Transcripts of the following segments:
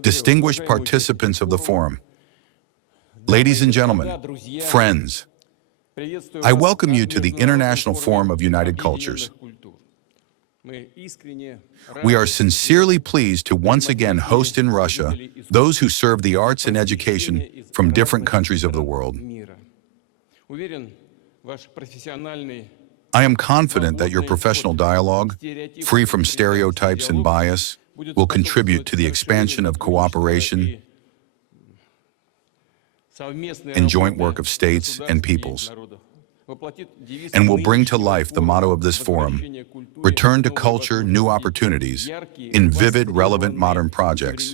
distinguished participants of the forum, ladies and gentlemen, friends, I welcome you to the International Forum of United Cultures. We are sincerely pleased to once again host in Russia those who serve the arts and education from different countries of the world. I am confident that your professional dialogue, free from stereotypes and bias, will contribute to the expansion of cooperation and joint work of states and peoples, and will bring to life the motto of this forum, return to culture, new opportunities, in vivid, relevant modern projects.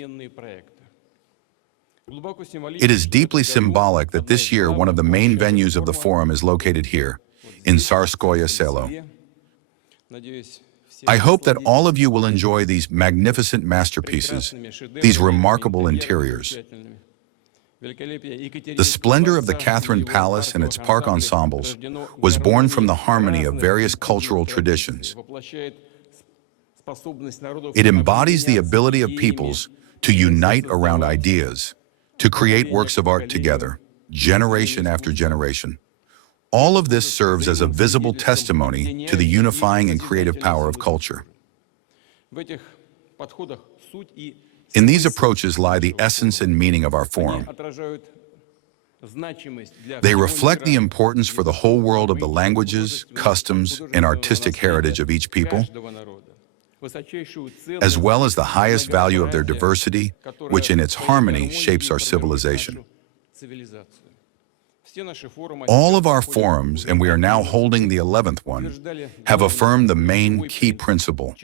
It is deeply symbolic that this year one of the main venues of the forum is located here, in Tsarskoye Selo. I hope that all of you will enjoy these magnificent masterpieces, these remarkable interiors. The splendor of the Catherine Palace and its park ensembles was born from the harmony of various cultural traditions. It embodies the ability of peoples to unite around ideas, to create works of art together, generation after generation. All of this serves as a visible testimony to the unifying and creative power of culture. In these approaches lie the essence and meaning of our forum. They reflect the importance for the whole world of the languages, customs, and artistic heritage of each people, as well as the highest value of their diversity, which in its harmony shapes our civilization. All of our forums, and we are now holding the 11th one, have affirmed the main key principle.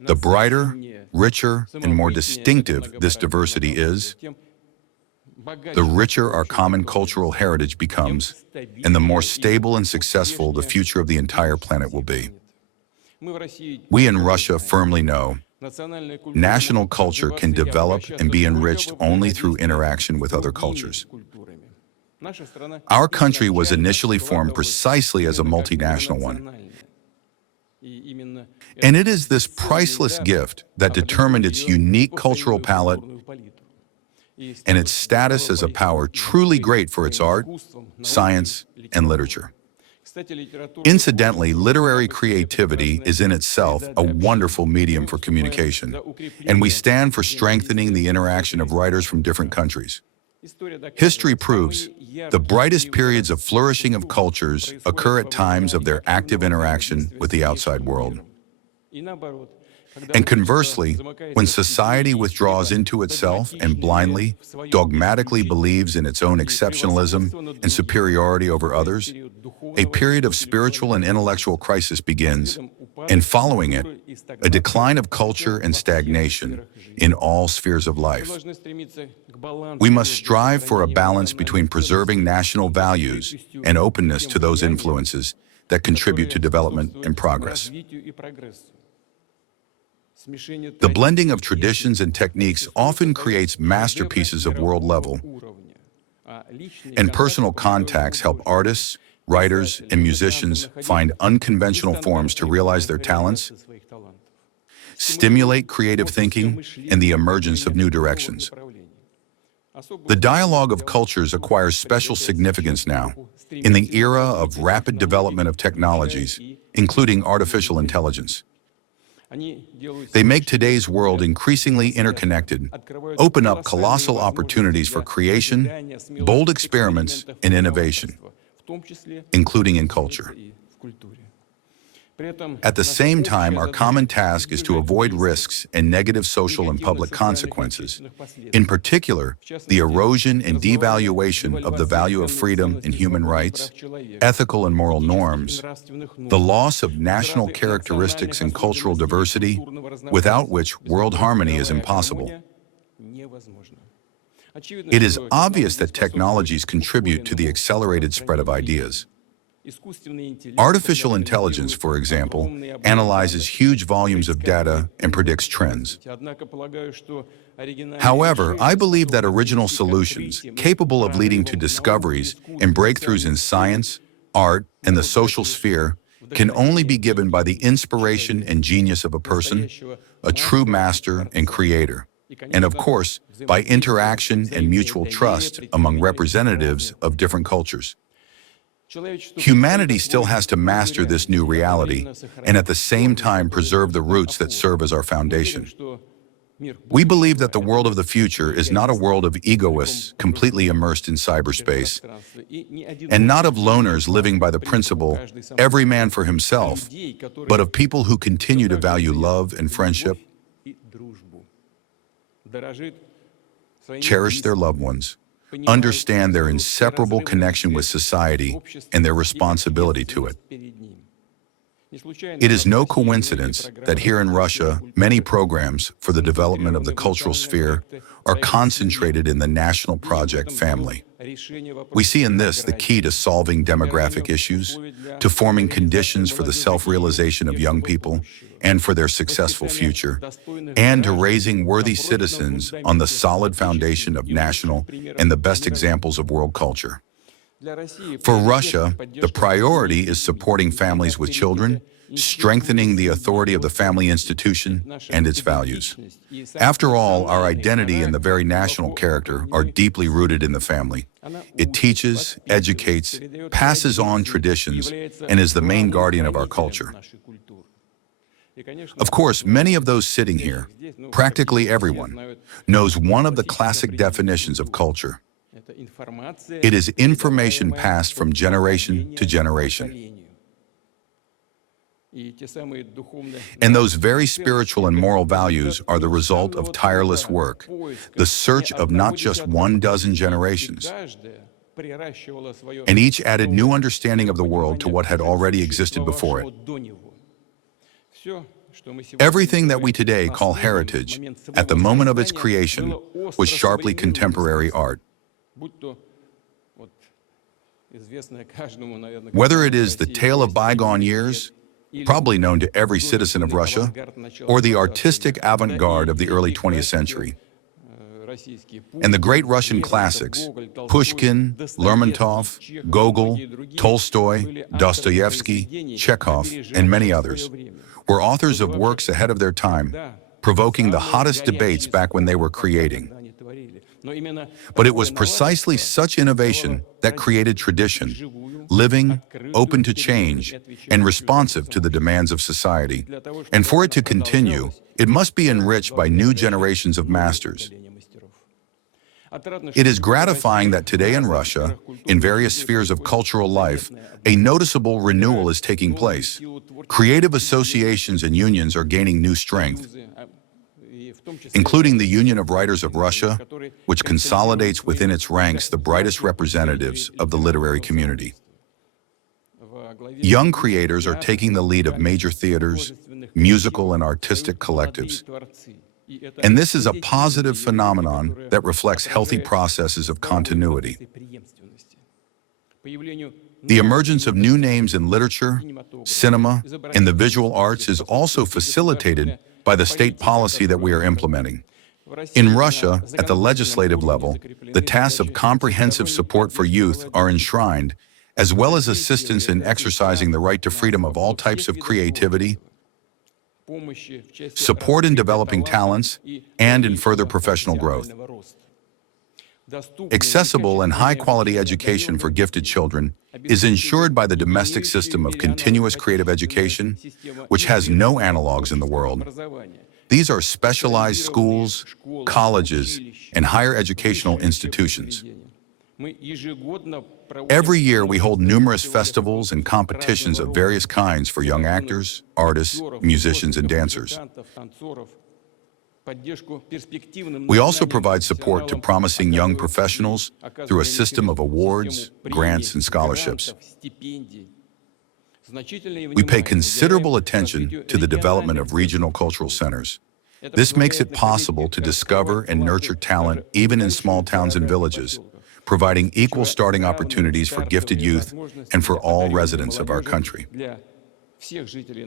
The brighter, richer, and more distinctive this diversity is, the richer our common cultural heritage becomes, and the more stable and successful the future of the entire planet will be. We in Russia firmly know national culture can develop and be enriched only through interaction with other cultures. Our country was initially formed precisely as a multinational one. And it is this priceless gift that determined its unique cultural palette and its status as a power truly great for its art, science, and literature. Incidentally, literary creativity is in itself a wonderful medium for communication, and we stand for strengthening the interaction of writers from different countries. History proves the brightest periods of flourishing of cultures occur at times of their active interaction with the outside world. And conversely, when society withdraws into itself and blindly, dogmatically believes in its own exceptionalism and superiority over others, a period of spiritual and intellectual crisis begins, and following it, a decline of culture and stagnation in all spheres of life. We must strive for a balance between preserving national values and openness to those influences that contribute to development and progress. The blending of traditions and techniques often creates masterpieces of world level, and personal contacts help artists, writers, and musicians find unconventional forms to realize their talents, stimulate creative thinking, and the emergence of new directions. The dialogue of cultures acquires special significance now, in the era of rapid development of technologies, including artificial intelligence. They make today's world increasingly interconnected, open up colossal opportunities for creation, bold experiments, and innovation, including in culture. At the same time, our common task is to avoid risks and negative social and public consequences, in particular, the erosion and devaluation of the value of freedom and human rights, ethical and moral norms, the loss of national characteristics and cultural diversity, without which world harmony is impossible. It is obvious that technologies contribute to the accelerated spread of ideas. Artificial intelligence, for example, analyzes huge volumes of data and predicts trends. However, I believe that original solutions, capable of leading to discoveries and breakthroughs in science, art, and the social sphere, can only be given by the inspiration and genius of a person, a true master and creator. and of course, by interaction and mutual trust among representatives of different cultures. Humanity still has to master this new reality and at the same time preserve the roots that serve as our foundation. We believe that the world of the future is not a world of egoists completely immersed in cyberspace, and not of loners living by the principle, every man for himself, but of people who continue to value love and friendship, cherish their loved ones, understand their inseparable connection with society and their responsibility to it. It is no coincidence that here in Russia, many programs for the development of the cultural sphere are concentrated in the national project family. We see in this the key to solving demographic issues, to forming conditions for the self-realization of young people and for their successful future, and to raising worthy citizens on the solid foundation of national and the best examples of world culture. For Russia, the priority is supporting families with children, strengthening the authority of the family institution and its values. After all, our identity and the very national character are deeply rooted in the family. It teaches, educates, passes on traditions, and is the main guardian of our culture. Of course, many of those sitting here, practically everyone, knows one of the classic definitions of culture. It is information passed from generation to generation. And those very spiritual and moral values are the result of tireless work, the search of not just 12 generations. And each added new understanding of the world to what had already existed before it. Everything that we today call heritage, at the moment of its creation, was sharply contemporary art. Whether it is the tale of bygone years, probably known to every citizen of Russia, or the artistic avant-garde of the early 20th century. And the great Russian classics, Pushkin, Lermontov, Gogol, Tolstoy, Dostoevsky, Chekhov, and many others, were authors of works ahead of their time, provoking the hottest debates back when they were creating. But it was precisely such innovation that created tradition, living, open to change, and responsive to the demands of society. And for it to continue, it must be enriched by new generations of masters. It is gratifying that today in Russia, in various spheres of cultural life, a noticeable renewal is taking place. Creative associations and unions are gaining new strength, including the Union of Writers of Russia, which consolidates within its ranks the brightest representatives of the literary community. Young creators are taking the lead of major theaters, musical and artistic collectives. And this is a positive phenomenon that reflects healthy processes of continuity. The emergence of new names in literature, cinema, and the visual arts is also facilitated by the state policy that we are implementing. In Russia, at the legislative level, the tasks of comprehensive support for youth are enshrined, as well as assistance in exercising the right to freedom of all types of creativity, support in developing talents, and in further professional growth. Accessible and high-quality education for gifted children is ensured by the domestic system of continuous creative education, which has no analogs in the world. These are specialized schools, colleges, and higher educational institutions. Every year we hold numerous festivals and competitions of various kinds for young actors, artists, musicians, and dancers. We also provide support to promising young professionals through a system of awards, grants, and scholarships. We pay considerable attention to the development of regional cultural centers. This makes it possible to discover and nurture talent even in small towns and villages, providing equal starting opportunities for gifted youth and for all residents of our country.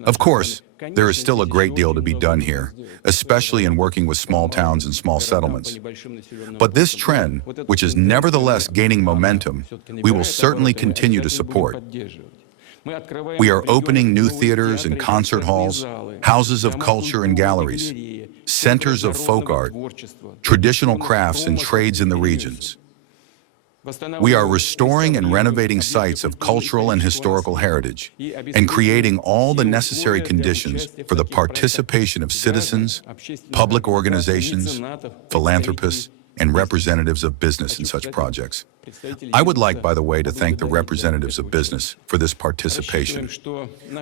Of course, there is still a great deal to be done here, especially in working with small towns and small settlements. But this trend, which is nevertheless gaining momentum, we will certainly continue to support. We are opening new theaters and concert halls, houses of culture and galleries. centers of folk art, traditional crafts and trades in the regions. We are restoring and renovating sites of cultural and historical heritage and creating all the necessary conditions for the participation of citizens, public organizations, philanthropists, and representatives of business in such projects. I would like, by the way, to thank the representatives of business for this participation.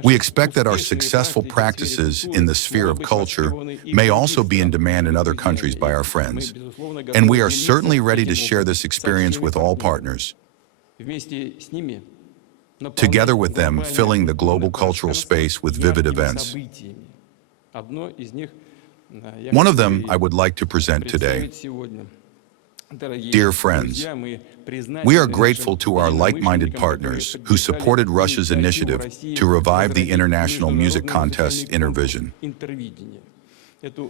We expect that our successful practices in the sphere of culture may also be in demand in other countries by our friends, and we are certainly ready to share this experience with all partners. Together with them, filling the global cultural space with vivid events. One of them I would like to present today. Dear friends, we are grateful to our like-minded partners who supported Russia's initiative to revive the international music contest Intervision.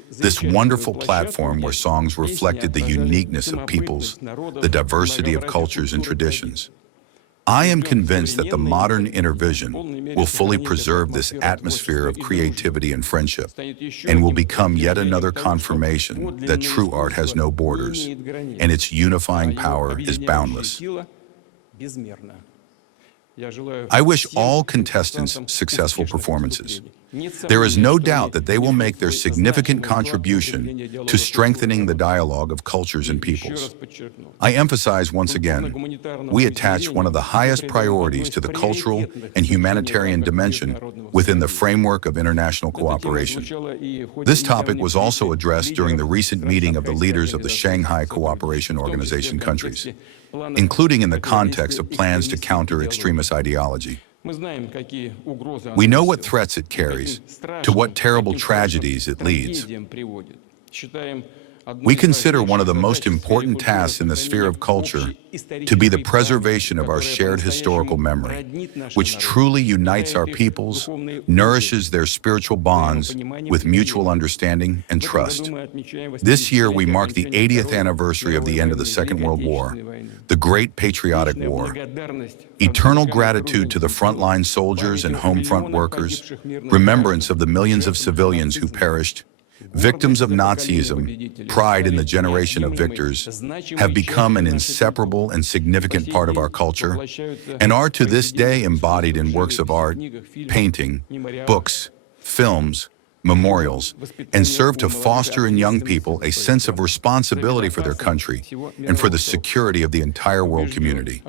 This wonderful platform where songs reflected the uniqueness of peoples, the diversity of cultures and traditions. I am convinced that the modern Intervision will fully preserve this atmosphere of creativity and friendship, and will become yet another confirmation that true art has no borders, and its unifying power is boundless. I wish all contestants successful performances. There is no doubt that they will make their significant contribution to strengthening the dialogue of cultures and peoples. I emphasize once again, we attach one of the highest priorities to the cultural and humanitarian dimension within the framework of international cooperation. This topic was also addressed during the recent meeting of the leaders of the Shanghai Cooperation Organization countries, including in the context of plans to counter extremist ideology. We know what threats it carries, to what terrible tragedies it leads. We consider one of the most important tasks in the sphere of culture to be the preservation of our shared historical memory, which truly unites our peoples, nourishes their spiritual bonds with mutual understanding and trust. This year we mark the 80th anniversary of the end of the Second World War, the Great Patriotic War. Eternal gratitude to the frontline soldiers and home front workers, remembrance of the millions of civilians who perished, victims of Nazism, pride in the generation of victors, have become an inseparable and significant part of our culture and are to this day embodied in works of art, painting, books, films, memorials, and serve to foster in young people a sense of responsibility for their country and for the security of the entire world community.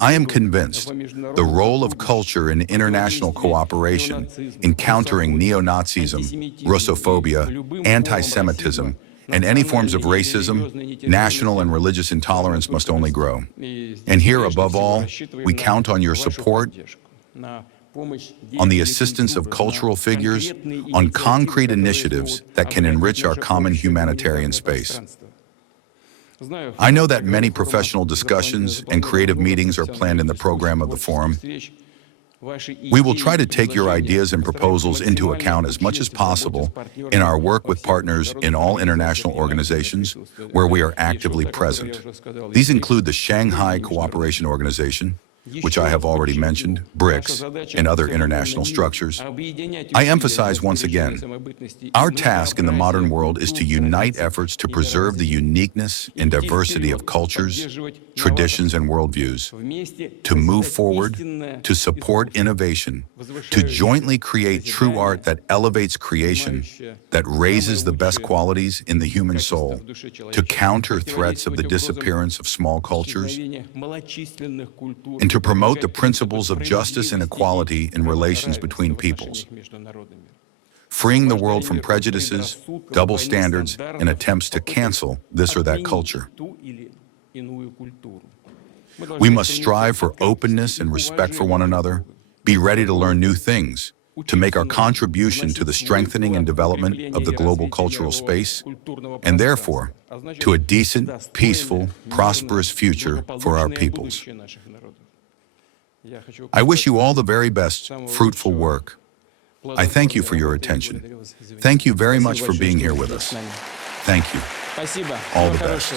I am convinced the role of culture in international cooperation in countering neo-Nazism, Russophobia, anti-Semitism, and any forms of racism, national and religious intolerance must only grow. And here, above all, we count on your support, on the assistance of cultural figures, on concrete initiatives that can enrich our common humanitarian space. I know that many professional discussions and creative meetings are planned in the program of the forum. We will try to take your ideas and proposals into account as much as possible in our work with partners in all international organizations where we are actively present. These include the Shanghai Cooperation Organization, which I have already mentioned, BRICS, and other international structures. I emphasize once again, our task in the modern world is to unite efforts to preserve the uniqueness and diversity of cultures, traditions, and worldviews, to move forward, to support innovation, to jointly create true art that elevates creation, that raises the best qualities in the human soul, to counter threats of the disappearance of small cultures, and to promote the principles of justice and equality in relations between peoples, freeing the world from prejudices, double standards, and attempts to cancel this or that culture. We must strive for openness and respect for one another, be ready to learn new things, to make our contribution to the strengthening and development of the global cultural space, and therefore, to a decent, peaceful, prosperous future for our peoples. I wish you all the very best, fruitful work. I thank you for your attention. Thank you very much for being here with us. Thank you. All the best.